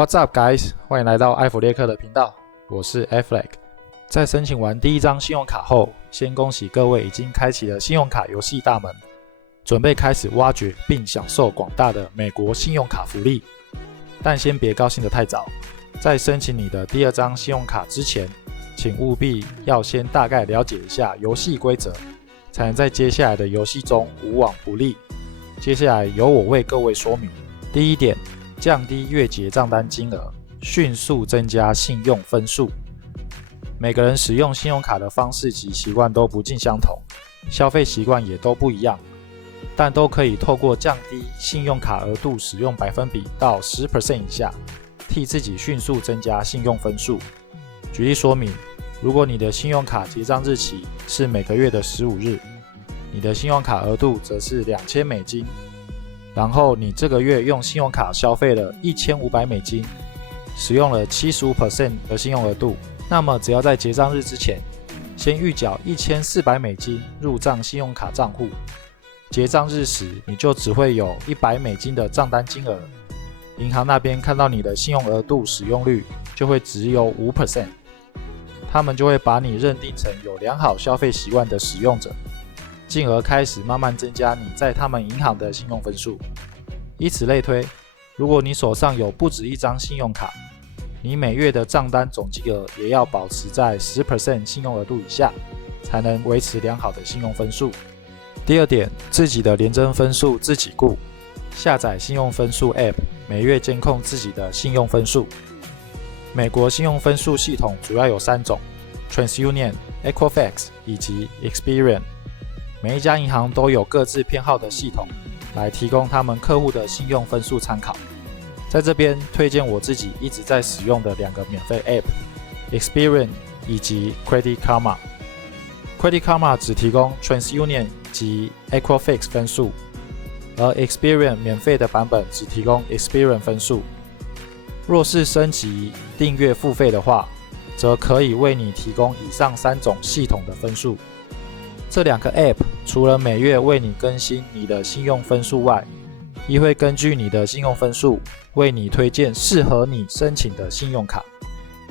What's up, guys？ 欢迎来到艾弗列克的频道，我是 Affleck。在申请完第一张信用卡后，先恭喜各位已经开启了信用卡游戏大门，准备开始挖掘并享受广大的美国信用卡福利。但先别高兴得太早，在申请你的第二张信用卡之前，请务必要先大概了解一下游戏规则，才能在接下来的游戏中无往不利。接下来由我为各位说明。第一点，降低月结账单金额，迅速增加信用分数。每个人使用信用卡的方式及习惯都不尽相同，消费习惯也都不一样，但都可以透过降低信用卡额度使用百分比到 10% 以下，替自己迅速增加信用分数。举例说明，如果你的信用卡结账日期是每个月的15日，你的信用卡额度则是$2000，然后你这个月用信用卡消费了$1500，使用了 75% 的信用额度，那么只要在结账日之前，先预缴$1400入账信用卡账户，结账日时你就只会有$100的账单金额，银行那边看到你的信用额度使用率就会只有 5%， 他们就会把你认定成有良好消费习惯的使用者，进而开始慢慢增加你在他们银行的信用分数。以此类推，如果你手上有不止一张信用卡，你每月的账单总金额也要保持在 10% 信用额度以下，才能维持良好的信用分数。第二点，自己的联征分数自己顾，下载信用分数 App， 每月监控自己的信用分数。美国信用分数系统主要有3种 ：TransUnion、Equifax 以及 Experian。每一家银行都有各自偏好的系统，来提供他们客户的信用分数参考。在这边推荐我自己一直在使用的2个免费 App，Experian 以及 Credit Karma。Credit Karma 只提供 TransUnion 及 Equifax 分数，而 Experian 免费的版本只提供 Experian 分数。若是升级订阅付费的话，则可以为你提供以上3种系统的分数。这2个 App 除了每月为你更新你的信用分数外，亦会根据你的信用分数为你推荐适合你申请的信用卡，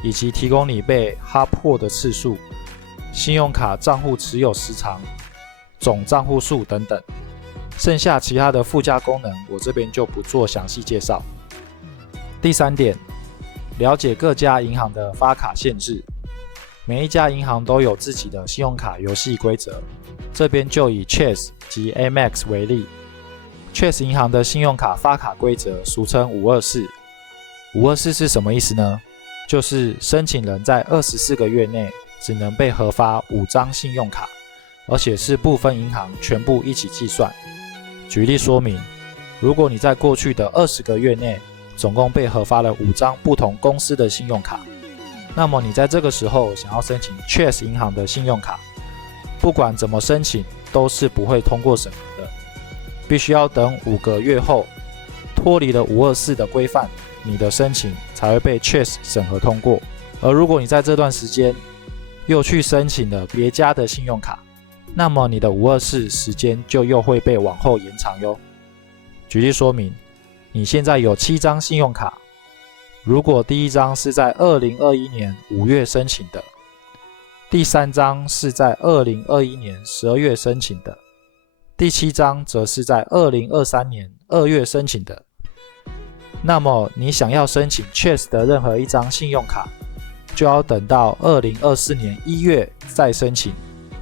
以及提供你被哈破的次数、信用卡账户持有时长、总账户数等等。剩下其他的附加功能，我这边就不做详细介绍。第3点，了解各家银行的发卡限制。每一家银行都有自己的信用卡游戏规则，这边就以 Chase 及 Amex 为例。Chase 银行的信用卡发卡规则俗称524。524是什么意思呢？就是申请人在24个月内只能被核发5张信用卡，而且是不分银行全部一起计算。举例说明，如果你在过去的20个月内总共被核发了5张不同公司的信用卡，那么你在这个时候想要申请 Chase 银行的信用卡，不管怎么申请都是不会通过审核的，必须要等5个月后脱离了524的规范，你的申请才会被 Chase 审核通过。而如果你在这段时间又去申请了别家的信用卡，那么你的524时间就又会被往后延长哟。举例说明，你现在有7张信用卡，如果第1张是在2021年5月申请的，第3张是在2021年12月申请的，第7张则是在2023年2月申请的，那么你想要申请 Chase 的任何一张信用卡，就要等到2024年1月再申请，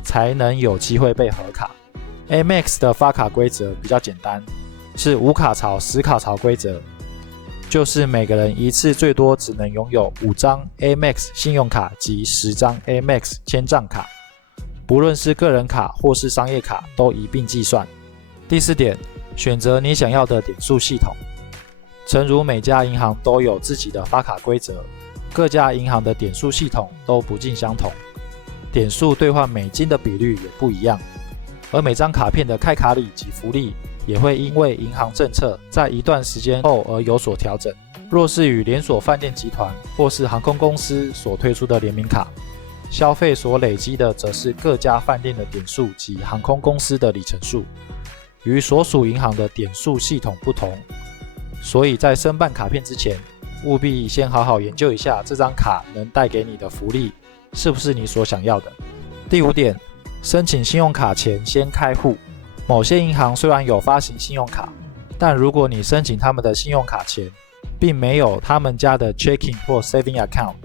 才能有机会被核卡。Amex 的发卡规则比较简单，是5卡槽10卡槽规则，就是每个人一次最多只能拥有5张 Amex 信用卡及10张 Amex 签账卡，不论是个人卡或是商业卡都一并计算。第4点，选择你想要的点数系统。诚如每家银行都有自己的发卡规则，各家银行的点数系统都不尽相同，点数兑换美金的比率也不一样，而每张卡片的开卡礼及福利也会因为银行政策在一段时间后而有所调整。若是与连锁饭店集团或是航空公司所推出的联名卡，消费所累积的则是各家饭店的点数及航空公司的里程数，与所属银行的点数系统不同，所以在申办卡片之前，务必先好好研究一下这张卡能带给你的福利是不是你所想要的。第5点，申请信用卡前先开户。某些银行虽然有发行信用卡，但如果你申请他们的信用卡前并没有他们家的 checking 或 saving account，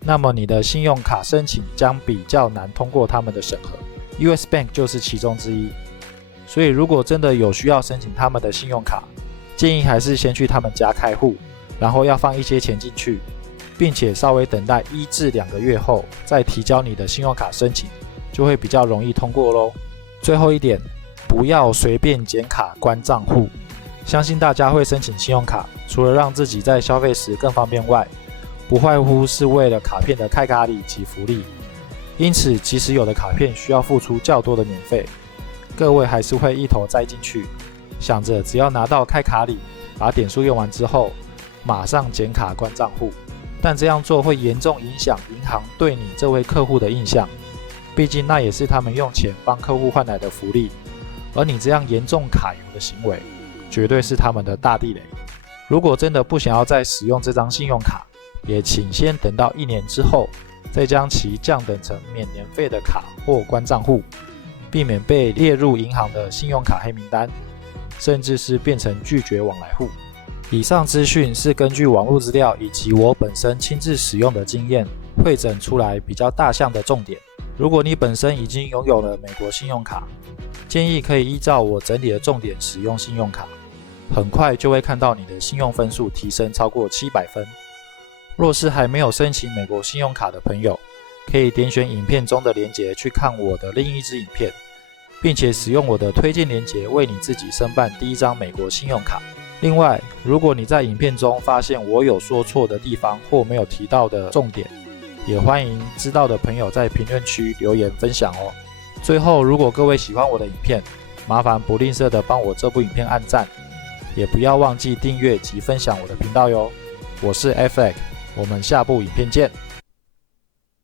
那么你的信用卡申请将比较难通过他们的审核， US Bank 就是其中之一。所以如果真的有需要申请他们的信用卡，建议还是先去他们家开户，然后要放一些钱进去，并且稍微等待1至2个月后再提交你的信用卡申请，就会比较容易通过咯。最后一点，不要随便剪卡关账户。相信大家会申请信用卡，除了让自己在消费时更方便外，不外乎是为了卡片的开卡礼及福利。因此即使有的卡片需要付出较多的年费，各位还是会一头栽进去，想着只要拿到开卡礼，把点数用完之后马上剪卡关账户。但这样做会严重影响银行对你这位客户的印象，毕竟那也是他们用钱帮客户换来的福利，而你这样严重卡油的行为绝对是他们的大地雷。如果真的不想要再使用这张信用卡，也请先等到1年之后再将其降等成免年费的卡或关账户，避免被列入银行的信用卡黑名单，甚至是变成拒绝往来户。以上资讯是根据网络资料以及我本身亲自使用的经验汇整出来比较大项的重点。如果你本身已经拥有了美国信用卡，建议可以依照我整理的重点使用信用卡，很快就会看到你的信用分数提升超过700分。若是还没有申请美国信用卡的朋友，可以点选影片中的连结去看我的另一支影片，并且使用我的推荐连结为你自己申办第1张美国信用卡。另外，如果你在影片中发现我有说错的地方或没有提到的重点，也欢迎知道的朋友在评论区留言分享哦。最后，如果各位喜欢我的影片，麻烦不吝啬的帮我这部影片按赞，也不要忘记订阅及分享我的频道哟。我是 FX， 我们下部影片见。